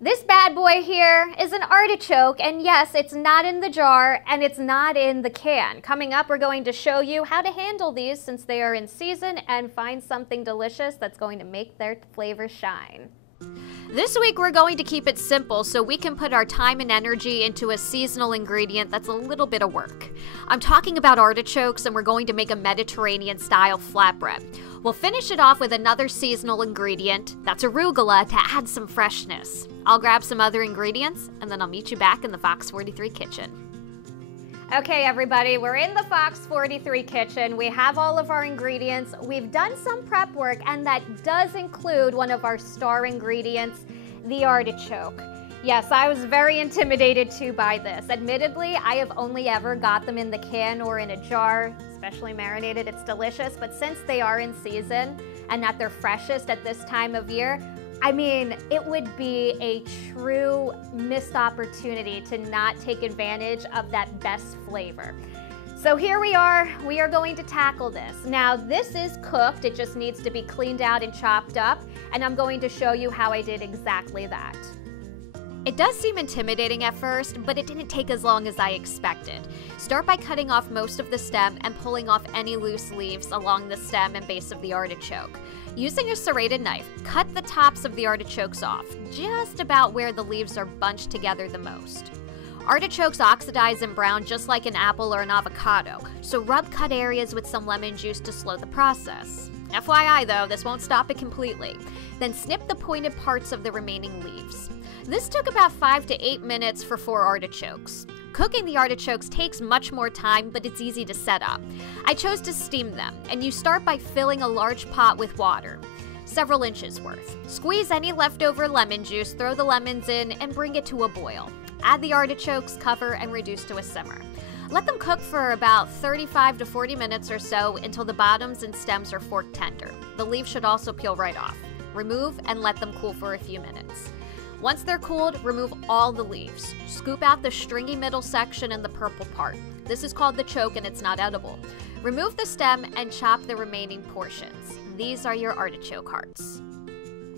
This bad boy here is an artichoke, and yes, it's not in the jar and it's not in the can. Coming up, we're going to show you how to handle these since they are in season and find something delicious that's going to make their flavor shine. This week we're going to keep it simple so we can put our time and energy into a seasonal ingredient that's a little bit of work. I'm talking about artichokes, and we're going to make a Mediterranean-style flatbread. We'll finish it off with another seasonal ingredient, that's arugula, to add some freshness. I'll grab some other ingredients, and then I'll meet you back in the Fox 43 kitchen. Okay, everybody, we're in the Fox 43 kitchen. We have all of our ingredients. We've done some prep work, and that does include one of our star ingredients, the artichoke. Yes, I was very intimidated too by this. Admittedly, I have only ever got them in the can or in a jar, especially marinated. It's delicious, but since they are in season and at their freshest at this time of year, I mean, it would be a true missed opportunity to not take advantage of that best flavor. So here we are going to tackle this. Now, this is cooked, it just needs to be cleaned out and chopped up, and I'm going to show you how I did exactly that. It does seem intimidating at first, but it didn't take as long as I expected. Start by cutting off most of the stem and pulling off any loose leaves along the stem and base of the artichoke. Using a serrated knife, cut the tops of the artichokes off, just about where the leaves are bunched together the most. Artichokes oxidize and brown just like an apple or an avocado, so rub cut areas with some lemon juice to slow the process. FYI though, this won't stop it completely. Then snip the pointed parts of the remaining leaves. This took about 5 to 8 minutes for 4 artichokes. Cooking the artichokes takes much more time, but it's easy to set up. I chose to steam them, and you start by filling a large pot with water, several inches worth. Squeeze any leftover lemon juice, throw the lemons in, and bring it to a boil. Add the artichokes, cover, and reduce to a simmer. Let them cook for about 35 to 40 minutes or so until the bottoms and stems are fork tender. The leaves should also peel right off. Remove and let them cool for a few minutes. Once they're cooled, remove all the leaves. Scoop out the stringy middle section and the purple part. This is called the choke and it's not edible. Remove the stem and chop the remaining portions. These are your artichoke hearts.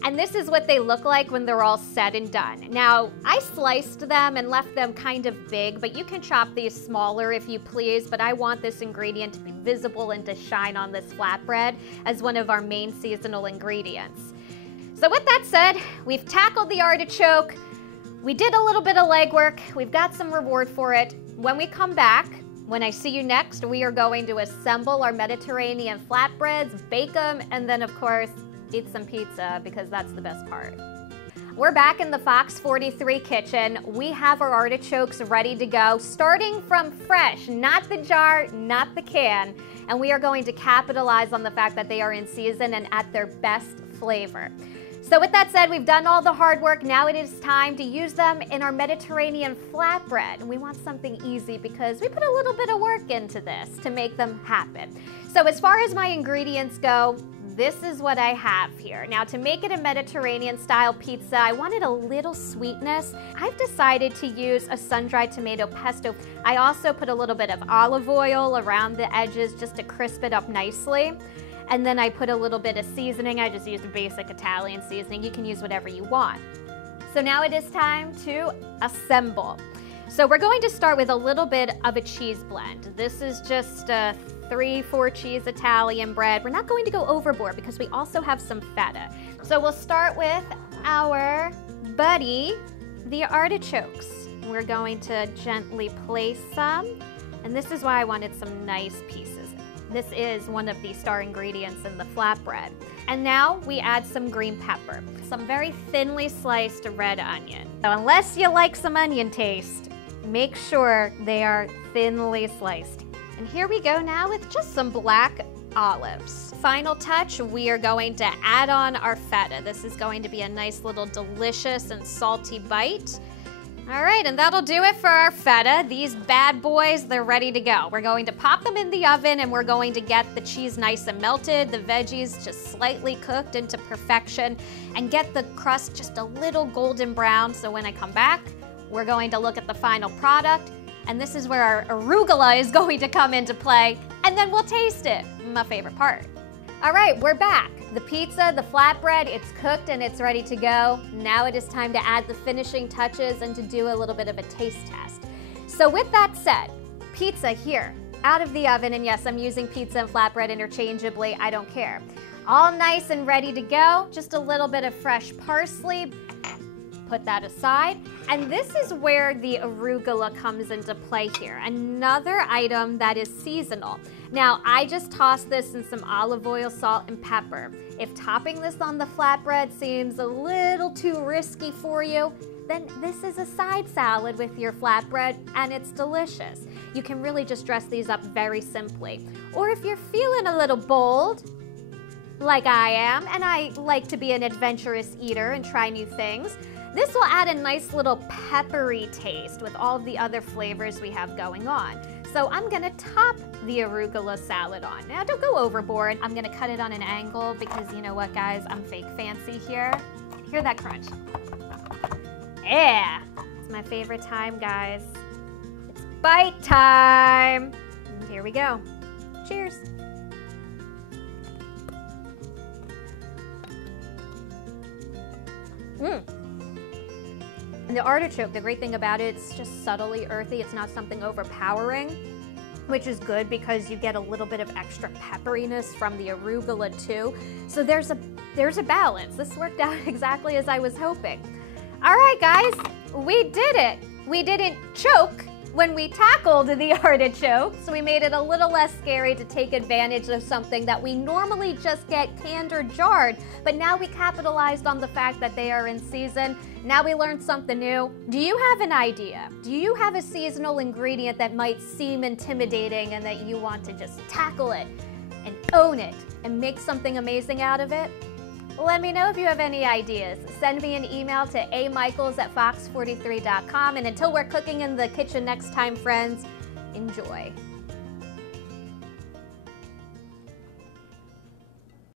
And this is what they look like when they're all said and done. Now, I sliced them and left them kind of big, but you can chop these smaller if you please, but I want this ingredient to be visible and to shine on this flatbread as one of our main seasonal ingredients. So with that said, we've tackled the artichoke. We did a little bit of legwork. We've got some reward for it. When we come back, when I see you next, we are going to assemble our Mediterranean flatbreads, bake them, and then of course, eat some pizza because that's the best part. We're back in the Fox 43 kitchen. We have our artichokes ready to go, starting from fresh, not the jar, not the can. And we are going to capitalize on the fact that they are in season and at their best flavor. So with that said, we've done all the hard work. Now it is time to use them in our Mediterranean flatbread. And we want something easy because we put a little bit of work into this to make them happen. So as far as my ingredients go, this is what I have here. Now to make it a Mediterranean style pizza, I wanted a little sweetness. I've decided to use a sun-dried tomato pesto. I also put a little bit of olive oil around the edges just to crisp it up nicely. And then I put a little bit of seasoning. I just used a basic Italian seasoning. You can use whatever you want. So now it is time to assemble. So we're going to start with a little bit of a cheese blend. This is just a 3-4 cheese Italian bread. We're not going to go overboard because we also have some feta. So we'll start with our buddy, the artichokes. We're going to gently place some, and this is why I wanted some nice pieces. This is one of the star ingredients in the flatbread. And now we add some green pepper, some very thinly sliced red onion. So unless you like some onion taste, make sure they are thinly sliced. And here we go now with just some black olives. Final touch, we are going to add on our feta. This is going to be a nice little delicious and salty bite. All right, and that'll do it for our feta. These bad boys, they're ready to go. We're going to pop them in the oven and we're going to get the cheese nice and melted, the veggies just slightly cooked into perfection, and get the crust just a little golden brown. So when I come back, we're going to look at the final product, and this is where our arugula is going to come into play, and then we'll taste it, my favorite part. All right, we're back. The pizza, the flatbread, it's cooked and it's ready to go. Now it is time to add the finishing touches and to do a little bit of a taste test. So with that said, pizza here, out of the oven, and yes, I'm using pizza and flatbread interchangeably, I don't care. All nice and ready to go, just a little bit of fresh parsley, put that aside. And this is where the arugula comes into play here, another item that is seasonal. Now, I just tossed this in some olive oil, salt, and pepper. If topping this on the flatbread seems a little too risky for you, then this is a side salad with your flatbread, and it's delicious. You can really just dress these up very simply. Or if you're feeling a little bold, like I am, and I like to be an adventurous eater and try new things, this will add a nice little peppery taste with all of the other flavors we have going on. So I'm gonna top the arugula salad on. Now don't go overboard. I'm gonna cut it on an angle because you know what, guys, I'm fake fancy here. Hear that crunch? Yeah, it's my favorite time, guys. It's bite time. Here we go. Cheers. And the artichoke, the great thing about it, it's just subtly earthy. It's not something overpowering, which is good because you get a little bit of extra pepperiness from the arugula too. So there's a balance. This worked out exactly as I was hoping. All right, guys, we did it. We didn't choke when we tackled the artichokes. We made it a little less scary to take advantage of something that we normally just get canned or jarred, but now we capitalized on the fact that they are in season. Now we learned something new. Do you have an idea? Do you have a seasonal ingredient that might seem intimidating and that you want to just tackle it and own it and make something amazing out of it? Let me know if you have any ideas. Send me an email to amikles@fox43.com. And until we're cooking in the kitchen next time, friends, enjoy.